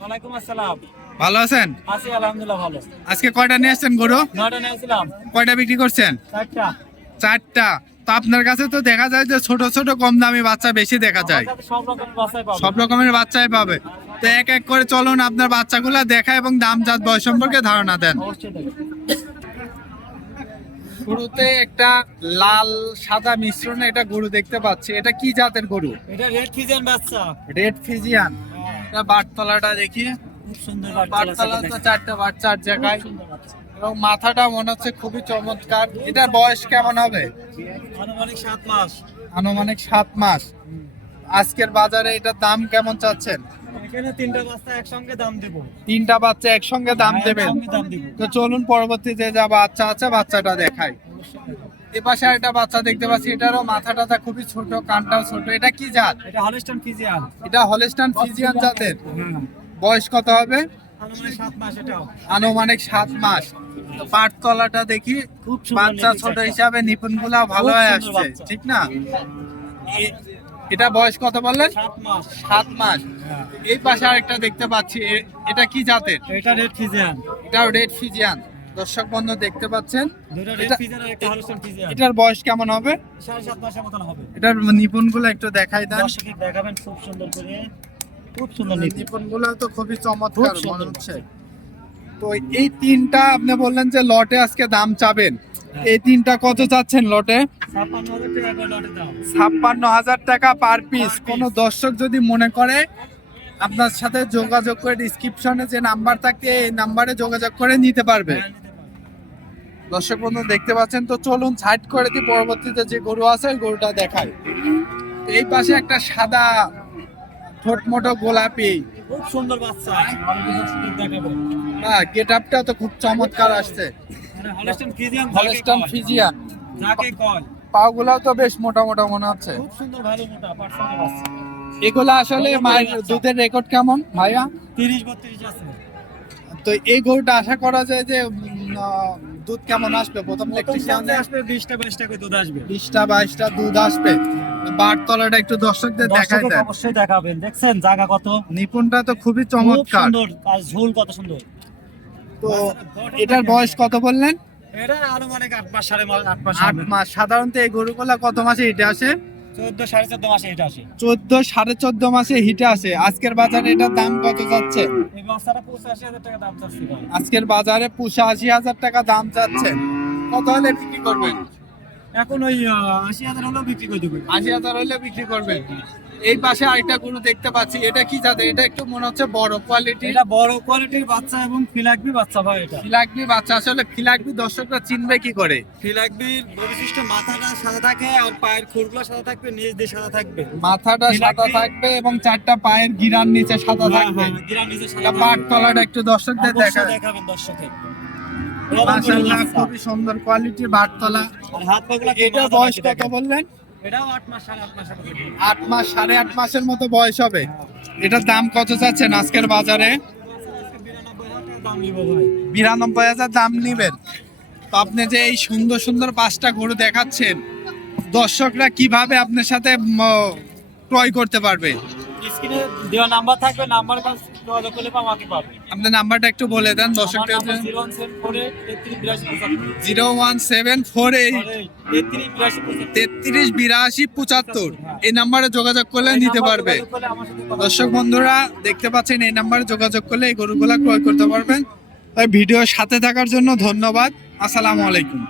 ওয়ালাইকুম আসসালাম। ভালো আছেন? আছি আলহামদুলিল্লাহ ভালো। আজকে কয়টা নিয়ে আসছেন গরু? নয়টা কয়টা বিক্রি করছেন? চারটা। চারটা। তো আপনার কাছে তো দেখা যায় যে ছোট ছোট কম দামি বাচ্চা বেশি দেখা যায়। সব রকমের বাচ্চাই পাবে। তো এক এক করে চলুন আপনার বাচ্চাগুলো দেখা এবং দাম জাত বয়স সম্পর্কে ধারণা দেন। শুরুতে একটা লাল সাদা মিশ্রণে এটা গরু দেখতে পাচ্ছি। এটা কি জাতের গরু? এটা রেড ফিজিয়ান বাচ্চা। Red Friesian. বাটতলাটা দেখি। খুব সুন্দর বাটতলা তো চারটা বাচ্চা চার জায়গায়। এবং মাথাটা মনে হচ্ছে খুবই চমৎকার। বয়স কেমন হবে? আনুমানিক সাত মাস। আনুমানিক সাত মাস। আজকের বাজারে এটার দাম কেমন চাচ্ছেন? তিনটা বাচ্চা একসঙ্গে দাম দেবো। তিনটা বাচ্চা একসঙ্গে দাম দেবেন? একসঙ্গে দাম দেবো। তো চলুন পরবর্তীতে যা বাচ্চা আছে বাচ্চাটা দেখাই। এ পাশে একটা বাচ্চা দেখতে পাচ্ছি এটারও মাথা টাথা খুবই ছোট কানটাও ছোট। এটা কি জাত? এটা হলিস্টন ফিজিয়ান। এটা হলিস্টান ফিজিয়ান জাতের। বয়স কত হবে? আনুমানিক সাত মাস পাট তলাটা দেখি খুব বাচ্চা ছোট হিসাবে নিপুণগুলা ভালো হয়ে আসছে ঠিক না? এটা বয়স কত বললেন? সাত মাস। সাত এই পাশে আরেকটা দেখতে পাচ্ছি এটা কি জাতের? এটা রেড ফিজিয়ান। এটাও রেড ফিজিয়ান। দর্শক বন্ধু দেখতে পাচ্ছেন? এটার বয়স কেমন হবে? এটার নিপুণগুলো একটু দেখাই দেন। দেখাবেন খুব সুন্দর করে। খুব সুন্দর নীতি নিপুণ। গুলো তো খুবই চমৎকার মনে হচ্ছে। তো এই তিনটা আপনি বললেন যে লটে আজকে দাম চাবেন। এই তিনটা কত চাচ্ছেন লটে? ছাপ্পান্ন হাজার টাকা পার পিস। কোন দর্শক যদি মনে করে আপনার সাথে যোগাযোগ করে ডিসক্রিপশনে যে নাম্বার থাকে এই নাম্বারে যোগাযোগ করে নিতে পারবে। হ্যাঁ, নিতে পারবে। দর্শক বন্ধু দেখতে পাচ্ছেন তো চলুন সাইড করে দিই পরবর্তীতে যে গরু আছে গরুটা দেখাই। এই পাশে একটা সাদা ঠোঁট মোটো গোলাপি। খুব সুন্দর বাচ্চা হ্যাঁ গেট আপটা তো খুব চমৎকার আসছে। মানে হলস্টন ফিজিয়ান যাকে কয়। পাও গুলাও তো বেশ মোটা মোটা মনে হচ্ছে। খুব সুন্দর ভালো মোটা পার্সেন্টের বাচ্চা এগুলো আসলে মায়ের দুধের রেকর্ড কেমন ভাইয়া? তিরিশ বত্রিশ আছে। তো এই গরুটা আশা করা যায় যে দুধ কেমন আসবে? প্রথম ইলেকট্রিশিয়ান আসবে বিশটা বাইশটা করে দুধ আসবে। বিশটা বাইশটা দুধ আসবে। বারতলাটা একটু দর্শকদের দেখাই দেন। অবশ্যই দেখাবেন। দেখছেন জায়গা কত? নিপুণটা তো খুবই খুব চমৎকার। সুন্দর আর ঝোল কত সুন্দর। তো এটার বয়স কত বললেন? এটা আনুমানিক আট মাস সাড়ে মাস আট মাস আট মাস। সাধারণত এই গরুগুলা কত মাসে এটা আসে? চোদ্দ সাড়ে চোদ্দ মাসে এটা আসে। চোদ্দ সাড়ে চোদ্দ মাসে হিটে আসে। আজকের বাজারে এটার দাম কত যাচ্ছে? এই বাচ্চাটা পঁচাশি হাজার টাকা দাম চাচ্ছি আজকের বাজারে পুষা আশি হাজার টাকা দাম যাচ্ছে। কত হলে বিক্রি করবেন? এখন ওই আশি হাজার হলেও বিক্রি করে দেবে। আশি হাজার হলে বিক্রি করবেন এই পাশে আরেকটা গরু দেখতে পাচ্ছি। এটা কি জাতের? এটা একটু মনে হচ্ছে বড় কোয়ালিটি এটা বড় কোয়ালিটির বাচ্চা এবং ফিলাকবি বাচ্চা ভাই এটা। ফিলাকবি বাচ্চা। আসলে ফিলাকবি দর্শকরা চিনবে কি করে? ফিলাকবির বৈশিষ্ট্য মাথাটা সাদা থাকে আর পায়ের খুরগুলো সাদা থাকবে নিচ দিয়ে সাদা থাকবে। মাথাটা সাদা থাকবে এবং চারটা পায়ের গিরার নিচে সাদা থাকবে। হ্যাঁ, হ্যাঁ, নিচে সাদা পাট তলাটা একটু দর্শকদের দেখাবেন দর্শকে মাশাআল্লাহ। খুবই সুন্দর কোয়ালিটির বাটতলা এটা বয়স কত বললেন? এটাও আট মাস সাড়ে আট মাস আট মাস সাড়ে আট মাসের মতো বয়স হবে। এটার দাম কত চাচ্ছেন আজকের বাজারে? বিরানব্বই হাজার দাম নিবো ভাই বিরানব্বই হাজার দাম নিবেন। তো আপনি যে এই সুন্দর সুন্দর পাঁচটা গরু দেখাচ্ছেন দর্শকরা কীভাবে আপনার সাথে ক্রয় করতে পারবে? স্ক্রিনে দেওয়া নাম্বার থাকবে নাম্বার যোগাযোগ করলে পাবো আমাকে পাবে। আপনার নাম্বারটা একটু বলে দেন দর্শকদের zero one seven four eight তেত্রিশ বিরাশি পঁচাত্তর। Zero one seven four eight তেত্রিশ বিরাশি পঁচাত্তর। তেত্রিশ বিরাশি পঁচাত্তর এই নাম্বারে যোগাযোগ করলে নিতে পারবে দর্শক বন্ধুরা দেখতে পাচ্ছেন এই নাম্বারে যোগাযোগ করলে এই গরুগুলা ক্রয় করতে পারবেন। তাই ভিডিওর সাথে থাকার জন্য ধন্যবাদ। আসসালামু আলাইকুম।